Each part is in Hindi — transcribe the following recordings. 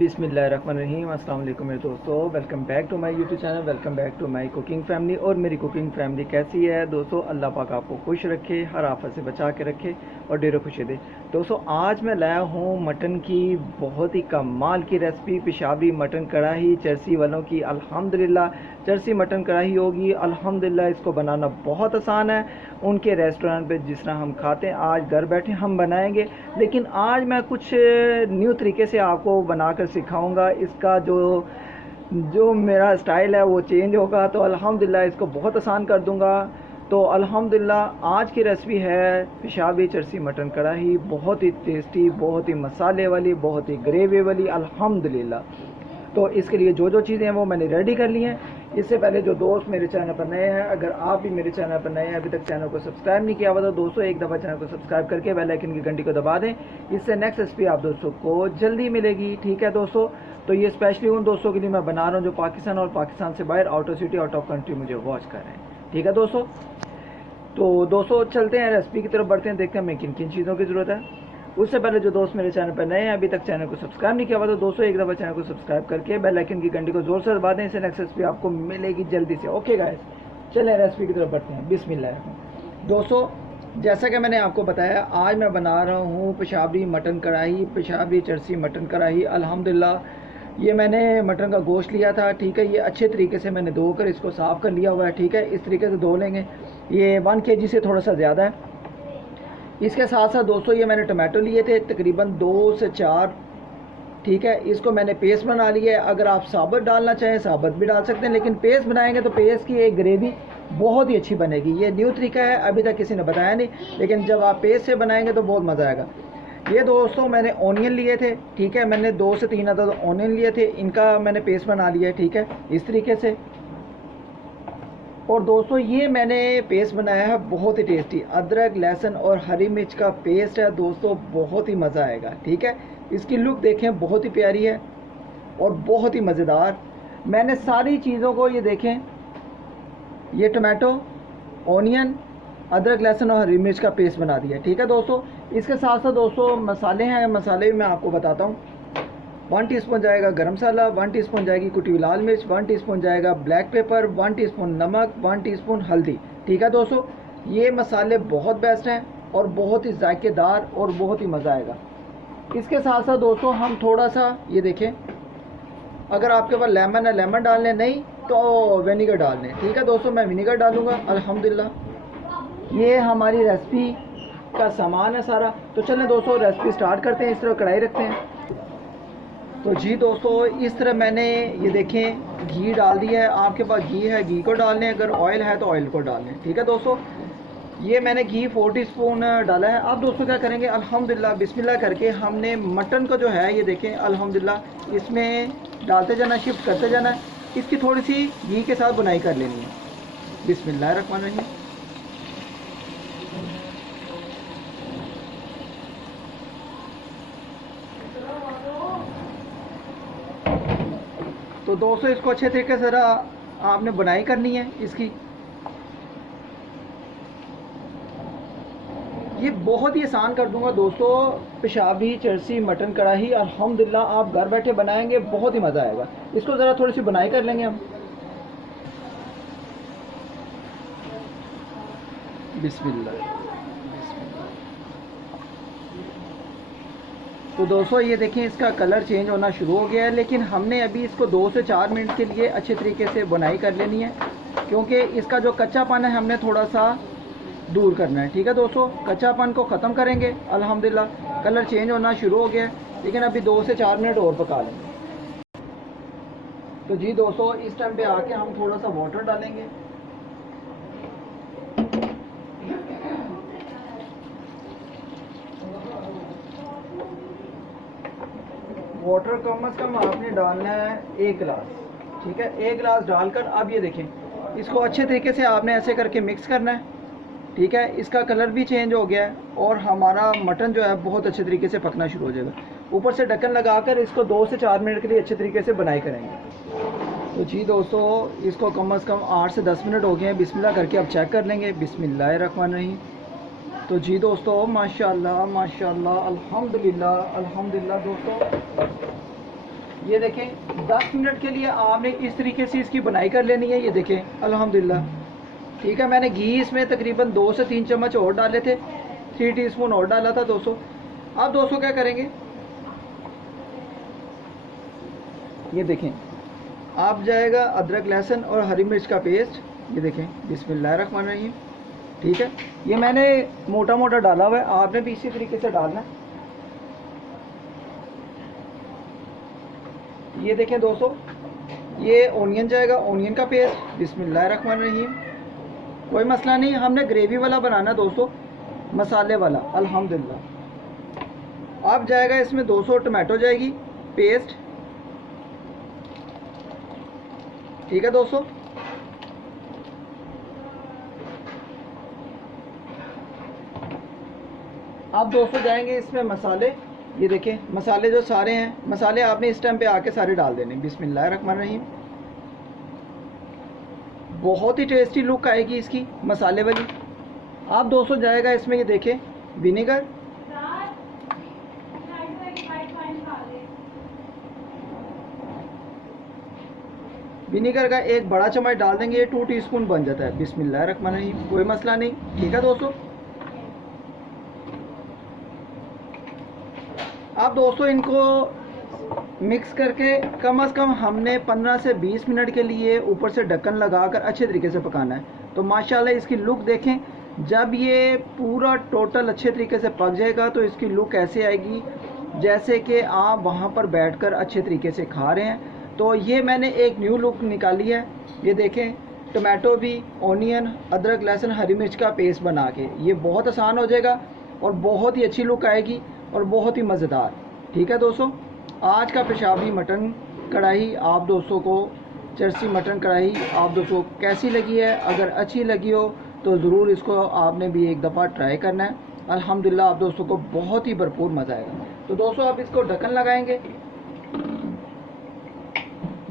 बिस्मिल्लाहिर्रहमानिर्रहीम। अस्सलाम वालेकुम मेरे दोस्तों, welcome back to my YouTube channel, welcome back to my cooking family. और मेरी कुकिंग फैमिली कैसी है दोस्तों? अल्लाह पाक आपको खुश रखे, हर आफत से बचा के रखे और ढेरों खुशी दे। दोस्तों आज मैं लाया हूँ मटन की बहुत ही कमाल की रेसिपी, पेशावरी मटन कढ़ाई चरसी वालों की। अल्हम्दुलिल्लाह चरसी मटन कढ़ाई होगी अल्हम्दुलिल्लाह। इसको बनाना बहुत आसान है, उनके रेस्टोरेंट पे जिस तरह हम खाते हैं आज घर बैठे हम बनाएंगे। लेकिन आज मैं कुछ न्यू तरीके से आपको बनाकर सिखाऊंगा। इसका जो मेरा स्टाइल है वो चेंज होगा, तो अल्हम्दुलिल्लाह इसको बहुत आसान कर दूंगा। तो अल्हम्दुलिल्लाह आज की रेसिपी है पेशावरी चरसी मटन कढ़ाई, बहुत ही टेस्टी, बहुत ही मसाले वाली, बहुत ही ग्रेवी वाली अल्हम्दुलिल्लाह। तो इसके लिए जो जो चीज़ें हैं वो मैंने रेडी कर ली हैं। इससे पहले जो दोस्त मेरे चैनल पर नए हैं, अगर आप भी मेरे चैनल पर नए हैं, अभी तक चैनल को सब्सक्राइब नहीं किया हुआ, तो दोस्तों एक दफ़ा चैनल को सब्सक्राइब करके बेल आइकन की घंटी को दबा दें। इससे नेक्स्ट रेसिपी आप दोस्तों को जल्दी मिलेगी। ठीक है दोस्तों, तो ये स्पेशली उन दोस्तों के लिए मैं बना रहा हूँ जो पाकिस्तान और पाकिस्तान से बाहर out of city, out of country मुझे वॉच कर रहे हैं। ठीक है दोस्तों, तो दोस्तों चलते हैं रेसिपी की तरफ बढ़ते हैं, देखते हैं हमें किन किन चीज़ों की ज़रूरत है। उससे पहले जो दोस्त मेरे चैनल पर नए हैं, अभी तक चैनल को सब्सक्राइब नहीं किया हुआ, तो दोस्तों एक दफ़ा चैनल को सब्सक्राइब करके बेल आइकन की घंटी को ज़ोर से दबा दें। इससे नेक्स्ट रेसिपी आपको मिलेगी जल्दी से। ओके गाइस, चलें रेसिपी की तरफ बढ़ते हैं। बिस्मिल्लाह। दोस्तों जैसा कि मैंने आपको बताया, आज मैं बना रहा हूँ पेशावरी मटन कढ़ाई, पेशावरी चरसी मटन कढ़ाई। अल्हम्दुलिल्लाह ये मैंने मटन का गोश्त लिया था। ठीक है, ये अच्छे तरीके से मैंने धोकर इसको साफ़ कर लिया हुआ है। ठीक है, इस तरीके से धो लेंगे। ये 1 kg से थोड़ा सा ज़्यादा है। इसके साथ साथ दोस्तों ये मैंने टमाटो लिए थे तकरीबन 2 से 4। ठीक है, इसको मैंने पेस्ट बना लिया है। अगर आप साबुत डालना चाहें साबुत भी डाल सकते हैं, लेकिन पेस्ट बनाएंगे तो पेस्ट की एक ग्रेवी बहुत ही अच्छी बनेगी। ये न्यू तरीका है, अभी तक किसी ने बताया नहीं, लेकिन जब आप पेस्ट से बनाएंगे तो बहुत मज़ा आएगा। ये दोस्तों मैंने ऑनियन लिए थे। ठीक है, मैंने 2 से 3 अदद ऑनियन लिए थे, इनका मैंने पेस्ट बना लिया है। ठीक है, इस तरीके से। और दोस्तों ये मैंने पेस्ट बनाया है बहुत ही टेस्टी, अदरक लहसुन और हरी मिर्च का पेस्ट है दोस्तों, बहुत ही मज़ा आएगा। ठीक है, इसकी लुक देखें बहुत ही प्यारी है और बहुत ही मज़ेदार। मैंने सारी चीज़ों को ये देखें, ये टमाटो, ऑनियन, अदरक लहसुन और हरी मिर्च का पेस्ट बना दिया। ठीक है दोस्तों, इसके साथ साथ दोस्तों मसाले हैं, मसाले भी मैं आपको बताता हूँ। 1 टीस्पून जाएगा गरम मसाला, 1 टीस्पून जाएगी कुटी हुई लाल मिर्च, 1 टीस्पून जाएगा ब्लैक पेपर, 1 टीस्पून नमक, 1 टीस्पून हल्दी। ठीक है दोस्तों, ये मसाले बहुत बेस्ट हैं और बहुत ही जायकेदार और बहुत ही मज़ा आएगा। इसके साथ साथ दोस्तों हम थोड़ा सा ये देखें, अगर आपके पास लेमन है लेमन डाल लें, नहीं तो विनीगर डाल लें। ठीक है दोस्तों, मैं विनीगर डालूँगा। अल्हम्दुलिल्लाह ये हमारी रेसिपी का सामान है सारा। तो चलें दोस्तों रेसिपी स्टार्ट करते हैं। इस तरह कढ़ाई रखते हैं। तो जी दोस्तों इस तरह मैंने ये देखें घी डाल दिया है। आपके पास घी है घी को डाल लें, अगर ऑयल है तो ऑयल को डाल लें। ठीक है दोस्तों, ये मैंने घी 4 टीस्पून डाला है। अब दोस्तों क्या करेंगे, अल्हम्दुलिल्लाह बिस्मिल्लाह करके हमने मटन को जो है ये देखें अल्हम्दुलिल्लाह इसमें डालते जाना, शिफ्ट करते जाना। इसकी थोड़ी सी घी के साथ बुनाई कर लेनी है। बिस्मिल्लाहिर्रहमानिर्रहीम। तो दोस्तों इसको अच्छे तरीके से आपने बुनाई करनी है इसकी। ये बहुत ही आसान कर दूंगा दोस्तों, पेशावरी चरसी मटन कढ़ाई अल्हम्दुलिल्लाह आप घर बैठे बनाएंगे, बहुत ही मज़ा आएगा। इसको ज़रा थोड़ी सी बुनाई कर लेंगे हम। बिस्मिल्लाह। तो दोस्तों ये देखें इसका कलर चेंज होना शुरू हो गया है, लेकिन हमने अभी इसको 2 से 4 मिनट के लिए अच्छे तरीके से बुनाई कर लेनी है, क्योंकि इसका जो कच्चापन है हमने थोड़ा सा दूर करना है। ठीक है दोस्तों, कच्चापन को ख़त्म करेंगे। अल्हम्दुलिल्लाह कलर चेंज होना शुरू हो गया है, लेकिन अभी 2 से 4 मिनट और पका लेंगे। तो जी दोस्तों इस टाइम पे आके हम थोड़ा सा वाटर डालेंगे। वाटर कम से कम आपने डालना है 1 गिलास। ठीक है, 1 गिलास डालकर अब ये देखें इसको अच्छे तरीके से आपने ऐसे करके मिक्स करना है। ठीक है, इसका कलर भी चेंज हो गया है और हमारा मटन जो है बहुत अच्छे तरीके से पकना शुरू हो जाएगा। ऊपर से ढक्कन लगाकर इसको 2 से 4 मिनट के लिए अच्छे तरीके से बनाई करेंगे। तो जी दोस्तों इसको कम से कम 8 से 10 मिनट हो गए हैं। बिस्मिल्लाह करके अब चेक कर लेंगे। बिस्मिल्लाहिर्रहमानिर्रहीम। तो जी दोस्तों माशाल्लाह माशाल्लाह अल्हम्दुलिल्लाह अल्हम्दुलिल्लाह दोस्तों ये देखें 10 मिनट के लिए आपने इस तरीके से इसकी बनाई कर लेनी है। ये देखें अल्हम्दुलिल्लाह। ठीक है, मैंने घी इसमें तकरीबन 2 से 3 चम्मच और डाले थे, 3 टीस्पून और डाला था दोस्तों। अब दोस्तों क्या करेंगे, ये देखें आप जाएगा अदरक लहसुन और हरी मिर्च का पेस्ट। ये देखें बिस्मिल्लाहिर्रहमानिर्रहीम। ठीक है, ये मैंने मोटा मोटा डाला हुआ है, आपने भी इसी तरीके से डालना है। ये देखें दोस्तों, ये ओनियन जाएगा, ओनियन का पेस्ट। बिस्मिल्लाहिर्रहमानिर्रहीम। कोई मसला नहीं, हमने ग्रेवी वाला बनाना दोस्तों, मसाले वाला। अल्हम्दुलिल्लाह। अब जाएगा इसमें 200 टमाटो जाएगी पेस्ट। ठीक है दोस्तों, अब दोस्तों जाएंगे इसमें मसाले। ये देखें मसाले जो सारे हैं, मसाले आपने इस टाइम पे आके सारे डाल देने। बिस्मिल्लाहिर्रहमानिर्रहीम। बहुत ही टेस्टी लुक आएगी इसकी मसाले वाली। आप दोस्तों जाएगा इसमें, ये देखें विनेगर, विनेगर का एक बड़ा चम्मच डाल देंगे, ये 2 टीस्पून बन जाता है। बिस्मिल्लाहिर्रहमानिर्रहीम। कोई मसला नहीं। ठीक है दोस्तों, अब दोस्तों इनको मिक्स करके कम से कम हमने 15 से 20 मिनट के लिए ऊपर से ढक्कन लगाकर अच्छे तरीके से पकाना है। तो माशाल्लाह इसकी लुक देखें, जब ये पूरा टोटल अच्छे तरीके से पक जाएगा तो इसकी लुक ऐसे आएगी जैसे कि आप वहाँ पर बैठकर अच्छे तरीके से खा रहे हैं। तो ये मैंने एक न्यू लुक निकाली है। ये देखें टमाटो भी, ओनियन, अदरक लहसुन हरी मिर्च का पेस्ट बना के, ये बहुत आसान हो जाएगा और बहुत ही अच्छी लुक आएगी और बहुत ही मज़ेदार। ठीक है दोस्तों, आज का पेशावरी मटन कढ़ाई आप दोस्तों को, चरसी मटन कढ़ाई आप दोस्तों को कैसी लगी है? अगर अच्छी लगी हो तो ज़रूर इसको आपने भी एक दफ़ा ट्राई करना है। अल्हम्दुलिल्लाह आप दोस्तों को बहुत ही भरपूर मज़ा आएगा। तो दोस्तों आप इसको ढक्कन लगाएंगे,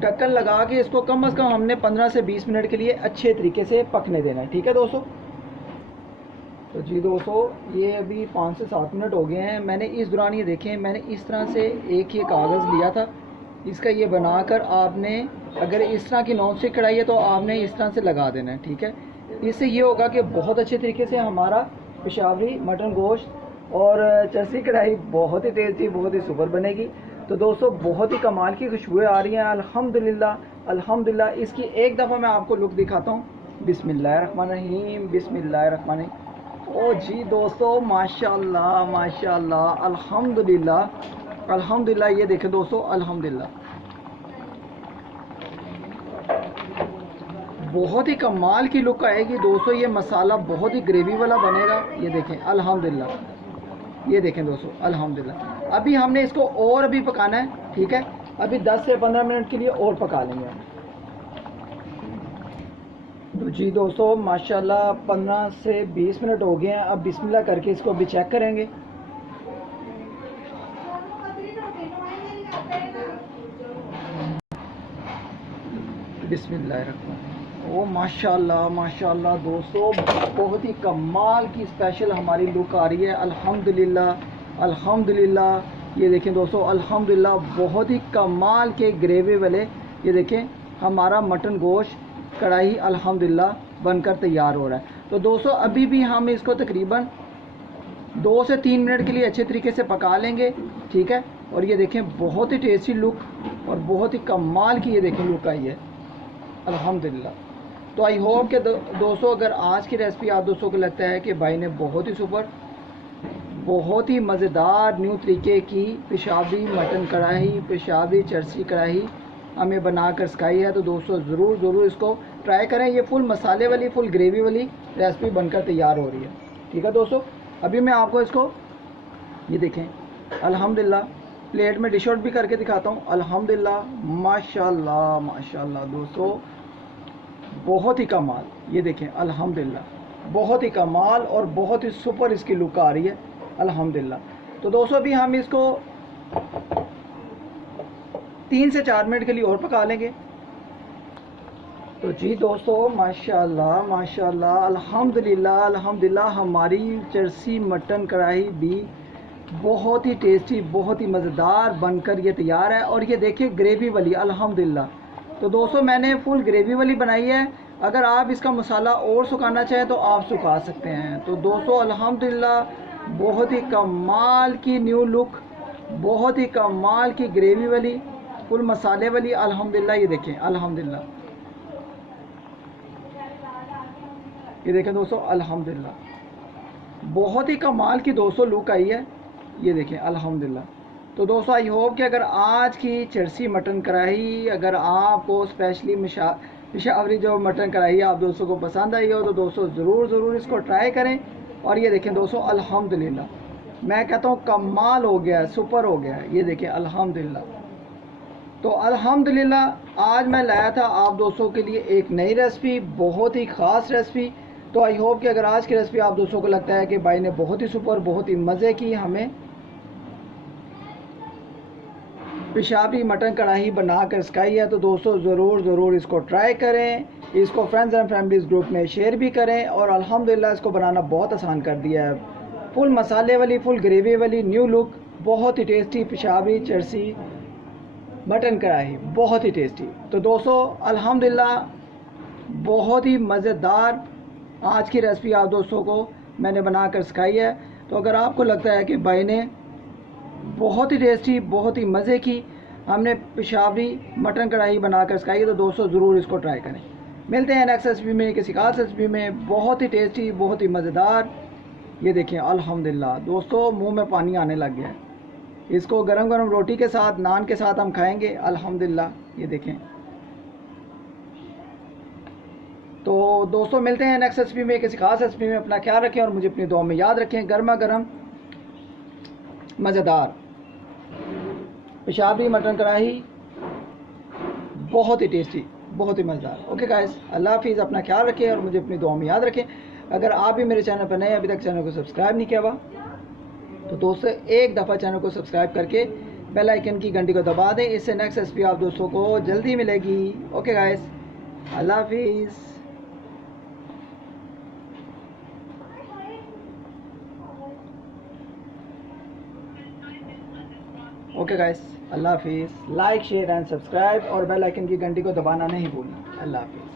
ढक्कन लगा के इसको कम से कम हमने 15 से 20 मिनट के लिए अच्छे तरीके से पकने देना है। ठीक है दोस्तों, तो जी दोस्तों ये अभी 5 से 7 मिनट हो गए हैं। मैंने इस दौरान ये देखें, मैंने इस तरह से एक ये कागज़ लिया था, इसका ये बनाकर आपने, अगर इस तरह की नॉन स्टिक कढ़ाई है तो आपने इस तरह से लगा देना है। ठीक है, इससे ये होगा कि बहुत अच्छे तरीके से हमारा पेशावरी मटन गोश्त और चरसी कढ़ाई बहुत ही टेस्टी, बहुत ही सुपर बनेगी। तो दोस्तों बहुत ही कमाल की खुशबुएं आ रही हैं। अल्हम्दुलिल्लाह अल्हम्दुलिल्लाह। इसकी एक दफ़ा मैं आपको लुक दिखाता हूँ। बिस्मिल्लाहिर्रहमानिर्रहीम, बिस्मिल्लाहिर्रहमानिर्रहीम। ओ जी दोस्तों माशाल्लाह माशाल्लाह, अल्हम्दुलिल्लाह अल्हम्दुलिल्लाह। ये देखें दोस्तों अल्हम्दुलिल्लाह, बहुत ही कमाल की लुक आएगी दोस्तों। ये मसाला बहुत ही ग्रेवी वाला बनेगा। ये देखें अल्हम्दुलिल्लाह, ये देखें दोस्तों अल्हम्दुलिल्लाह। अभी हमने इसको और अभी पकाना है। ठीक है, अभी 10 से 15 मिनट के लिए और पका लेंगे। तो जी दोस्तों माशाल्लाह 15 से 20 मिनट हो गए हैं। अब बिस्मिल्लाह करके इसको अभी चेक करेंगे। बिस्मिल्लाहिर्रहमानिर्रहीम। ओ माशाल्लाह माशाल्लाह दोस्तों, बहुत ही कमाल की स्पेशल हमारी लुक आ रही है। अल्हम्दुलिल्लाह अल्हम्दुलिल्लाह। ये देखें दोस्तों अल्हम्दुलिल्लाह, बहुत ही कमाल के ग्रेवी वाले, ये देखें हमारा मटन गोश्त कढ़ाई अल्हम्दुलिल्लाह बनकर तैयार हो रहा है। तो दोस्तों अभी भी हम इसको तकरीबन 2 से 3 मिनट के लिए अच्छे तरीके से पका लेंगे। ठीक है, और ये देखें बहुत ही टेस्टी लुक और बहुत ही कमाल की ये देखें लुक आई है अल्हम्दुलिल्लाह। तो आई होप कि दोस्तों अगर आज की रेसिपी आप दोस्तों को लगता है कि भाई ने बहुत ही सुपर, बहुत ही मज़ेदार न्यू तरीके की पेशावरी मटन कढ़ाई, पेशावरी चरसी कढ़ाई हमें बनाकर सिखाई है, तो दोस्तों ज़रूर इसको ट्राई करें। ये फुल मसाले वाली, फुल ग्रेवी वाली रेसिपी बनकर तैयार हो रही है। ठीक है दोस्तों, अभी मैं आपको इसको ये देखें अल्हम्दुलिल्लाह प्लेट में डिश आउट भी करके दिखाता हूँ। अल्हम्दुलिल्लाह माशाल्लाह माशाल्लाह दोस्तों, बहुत ही कमाल। ये देखें अल्हम्दुलिल्लाह, बहुत ही कमाल और बहुत ही सुपर इसकी लुक आ रही है अल्हम्दुलिल्लाह। तो दोस्तों अभी हम इसको 3 से 4 मिनट के लिए और पका लेंगे। तो जी दोस्तों माशाल्लाह माशाल्लाह अल्हम्दुलिल्लाह अल्हम्दुलिल्लाह, हमारी चरसी मटन कढ़ाई भी बहुत ही टेस्टी, बहुत ही मज़ेदार बनकर ये तैयार है। और ये देखिए ग्रेवी वाली अल्हम्दुलिल्लाह। तो दोस्तों मैंने फुल ग्रेवी वाली बनाई है। अगर आप इसका मसाला और सुखाना चाहें तो आप सुखा सकते हैं। तो दोस्तों अल्हम्दुलिल्लाह बहुत ही कमाल की न्यू लुक, बहुत ही कमाल की ग्रेवी वाली, फुल मसाले वाली अल्हम्दुलिल्लाह। ये देखें अल्हम्दुलिल्लाह, ये देखें दोस्तों अल्हम्दुलिल्लाह बहुत ही कमाल की दोस्तों लुक आई है। ये देखें अल्हम्दुलिल्लाह। तो दोस्तों आई होप कि अगर आज की चरसी मटन कढ़ाई अगर आपको स्पेशली पिशावरी जो मटन कढ़ाई आप दोस्तों को पसंद आई हो तो दोस्तों ज़रूर इसको ट्राई करें। और ये देखें दोस्तों अल्हम्दुलिल्लाह, मैं कहता हूँ कमाल हो गया है, सुपर हो गया है। ये देखें अल्हम्दुलिल्लाह। तो अल्हम्दुलिल्लाह आज मैं लाया था आप दोस्तों के लिए एक नई रेसिपी, बहुत ही ख़ास रेसिपी। तो आई होप कि अगर आज की रेसिपी आप दोस्तों को लगता है कि भाई ने बहुत ही सुपर, बहुत ही मज़े की हमें पेशाबी मटन कढ़ाई बना कर सिखाई है, तो दोस्तों ज़रूर इसको ट्राई करें। इसको फ्रेंड्स एंड फैमिलीज़ ग्रुप में शेयर भी करें। और अल्हम्दुलिल्लाह इसको बनाना बहुत आसान कर दिया है। फुल मसाले वाली, फुल ग्रेवी वाली न्यू लुक, बहुत ही टेस्टी पेशाबी चरसी मटन कढ़ाई, बहुत ही टेस्टी। तो दोस्तों अल्हम्दुलिल्लाह बहुत ही मज़ेदार आज की रेसिपी आप दोस्तों को मैंने बना कर सिखाई है। तो अगर आपको लगता है कि भाई ने बहुत ही टेस्टी, बहुत ही मज़े की हमने पेशावरी मटन कढ़ाई बना कर सिखाई है, तो दोस्तों ज़रूर इसको ट्राई करें। मिलते हैं नेक्स्ट रेसिपी में, किसी खास रेसिपी में, बहुत ही टेस्टी, बहुत ही मज़ेदार। ये देखें अल्हम्दुलिल्लाह दोस्तों मुंह में पानी आने लग गया है। इसको गरम गरम रोटी के साथ, नान के साथ हम खाएंगे अल्हम्दुलिल्लाह। ये देखें। तो दोस्तों मिलते हैं नेक्स्ट रेसिपी में, किसी खास रेसिपी में। अपना ख्याल रखें और मुझे अपनी दुआ में याद रखें। गर्मा गर्म मज़ेदार पेशावरी मटन कढ़ाई, बहुत ही टेस्टी, बहुत ही मज़ेदार। ओके गाइस, अल्लाह हाफिज़। अपना ख्याल रखें और मुझे अपनी दुआ में याद रखें। अगर आप भी मेरे चैनल पर नए, अभी तक चैनल को सब्सक्राइब नहीं किया हुआ, तो दोस्तों एक दफ़ा चैनल को सब्सक्राइब करके बेल आइकन की घंटी को दबा दें। इससे नेक्स्ट रेसिपी आप दोस्तों को जल्दी मिलेगी। ओके गाइस, अल्लाह हाफिज़। ओके गाइस, अल्लाह हाफिज़। लाइक, शेयर एंड सब्सक्राइब और बेल आइकन की घंटी को दबाना नहीं भूलना। अल्लाह हाफिज़।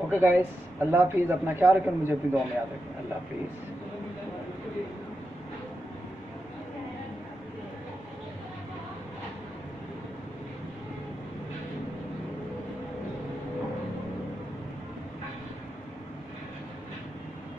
ओके गाइस, अल्लाह हाफिज़। अपना ख्याल रखें, मुझे अपनी दुआ में याद रखें। अल्लाह हाफिज़।